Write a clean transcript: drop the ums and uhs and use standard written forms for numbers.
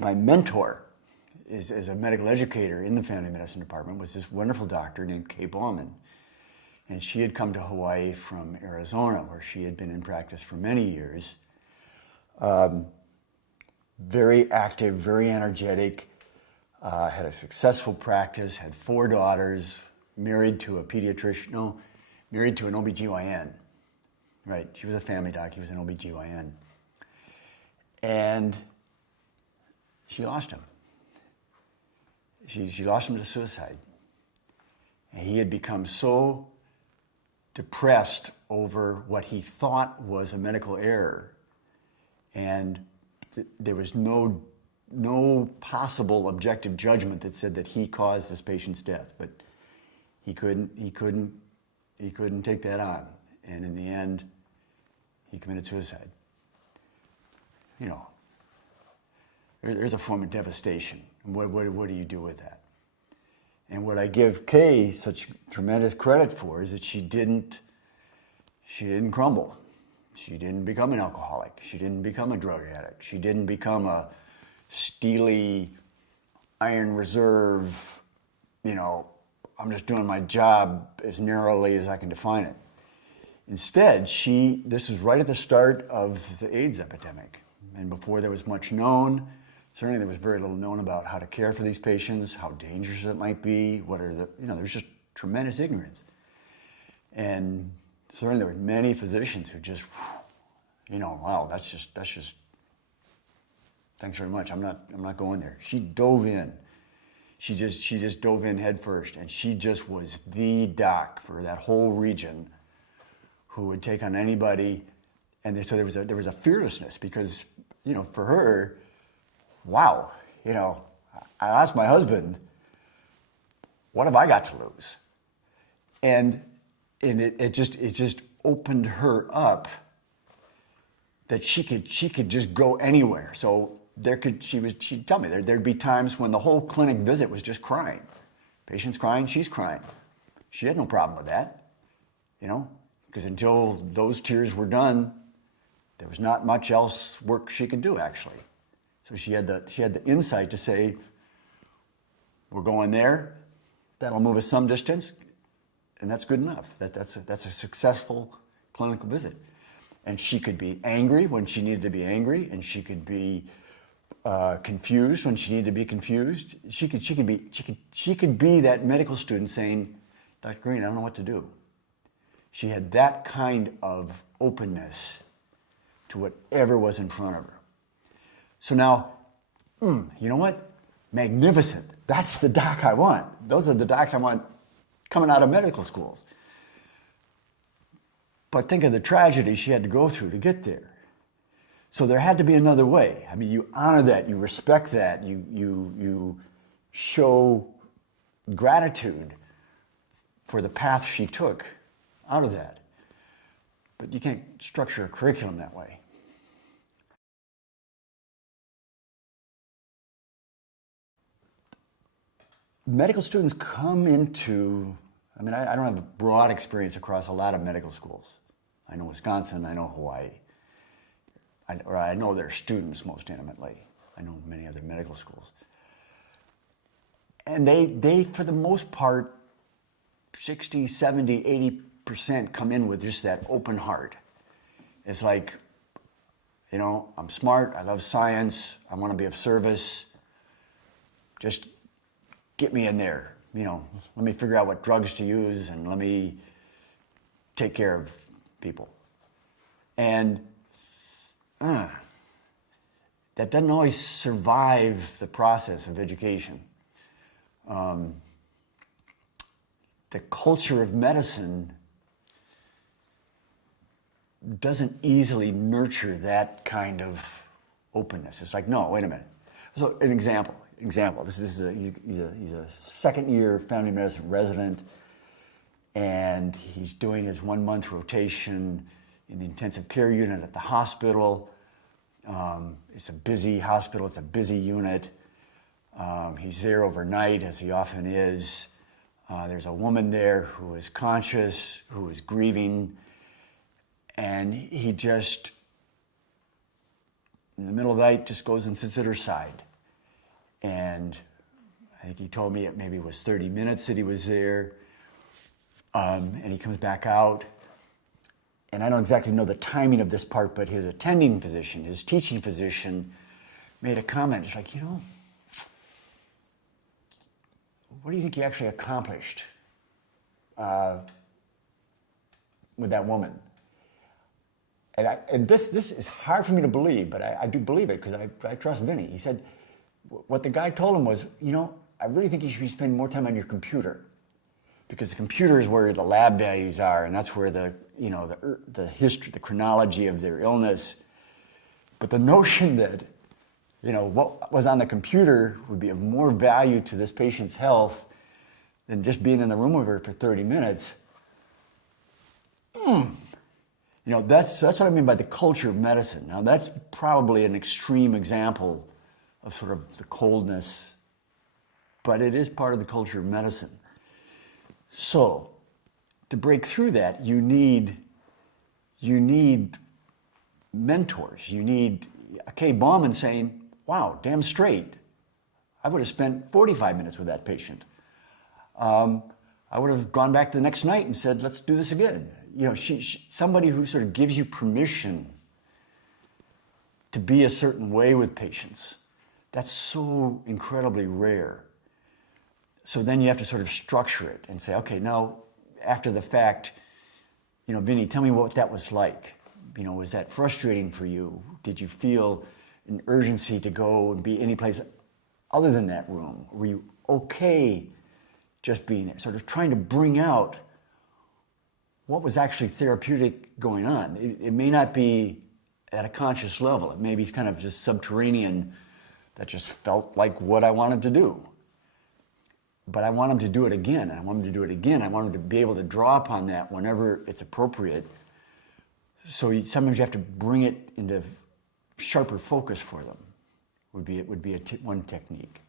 my mentor as a medical educator in the family medicine department was this wonderful doctor named Kay Bauman. And she had come to Hawaii from Arizona, where she had been in practice for many years. Very active, very energetic, had a successful practice, had 4 daughters, married to a pediatrician, no, married to an OBGYN. Right, she was a family doc, he was an OBGYN. And she lost him. She lost him to suicide. And he had become so depressed over what he thought was a medical error, and there was no possible objective judgment that said that he caused this patient's death, but he couldn't take that on, and in the end, he committed suicide. You know, there's a form of devastation. What do you do with that? And what I give Kay such tremendous credit for is that she didn't crumble. She didn't become an alcoholic. She didn't become a drug addict. She didn't become a steely iron reserve, you know, I'm just doing my job as narrowly as I can define it. Instead, this was right at the start of the AIDS epidemic. And before there was much known, certainly there was very little known about how to care for these patients, how dangerous it might be, there's just tremendous ignorance. And certainly there were many physicians who just, wow, that's just, thanks very much, I'm not going there. She dove in. She just dove in head first, and she just was the doc for that whole region who would take on anybody. And so there was a fearlessness because, for her, wow, I asked my husband, what have I got to lose? And it just opened her up that she could just go anywhere. So she'd tell me there'd be times when the whole clinic visit was just crying. Patient's crying, she's crying. She had no problem with that, because until those tears were done, there was not much else work she could do, actually. So she had the insight to say, we're going there, that'll move us some distance, and that's good enough. That's a successful clinical visit. And she could be angry when she needed to be angry, and she could be confused when she needed to be confused. She could be that medical student saying, Dr. Green, I don't know what to do. She had that kind of openness to whatever was in front of her. So now, you know what? Magnificent. That's the doc I want. Those are the docs I want coming out of medical schools. But think of the tragedy she had to go through to get there. So there had to be another way. I mean, you honor that, you respect that, you show gratitude for the path she took out of that. But you can't structure a curriculum that way. Medical students come into, I don't have a broad experience across a lot of medical schools. I know Wisconsin, I know Hawaii. I know their students most intimately. I know many other medical schools. And they for the most part, 60, 70, 80% come in with just that open heart. It's like, I'm smart, I love science, I want to be of service. Just get me in there, let me figure out what drugs to use and let me take care of people. And that doesn't always survive the process of education. The culture of medicine doesn't easily nurture that kind of openness. It's like, no, wait a minute. So an example. He's a second-year family medicine resident, and he's doing his 1-month rotation in the intensive care unit at the hospital. It's a busy hospital. It's a busy unit. He's there overnight, as he often is. There's a woman there who is conscious, who is grieving, and he just, in the middle of the night, just goes and sits at her side. And I think he told me it maybe was 30 minutes that he was there. And he comes back out. And I don't exactly know the timing of this part, but his attending physician, his teaching physician, made a comment. It's like, what do you think you actually accomplished with that woman? And this is hard for me to believe, but I do believe it because I trust Vinny. He said, what the guy told him was, I really think you should be spending more time on your computer, because the computer is where the lab values are, and that's where the history, the chronology of their illness. But the notion that, what was on the computer would be of more value to this patient's health than just being in the room with her for 30 minutes. That's what I mean by the culture of medicine. Now, that's probably an extreme example of sort of the coldness, but it is part of the culture of medicine. So, to break through that, you need mentors. You need Kay Bauman saying, wow, damn straight, I would have spent 45 minutes with that patient. I would have gone back the next night and said, let's do this again. Somebody who sort of gives you permission to be a certain way with patients. That's so incredibly rare. So then you have to sort of structure it and say, okay, now after the fact, Vinny, tell me what that was like. Was that frustrating for you? Did you feel an urgency to go and be any place other than that room? Were you okay just being there? Sort of trying to bring out what was actually therapeutic going on. It may not be at a conscious level. It may be kind of just subterranean, that just felt like what I wanted to do. But I want them to do it again. I want them to do it again. I want them to be able to draw upon that whenever it's appropriate. So sometimes you have to bring it into sharper focus for them. Would be one technique.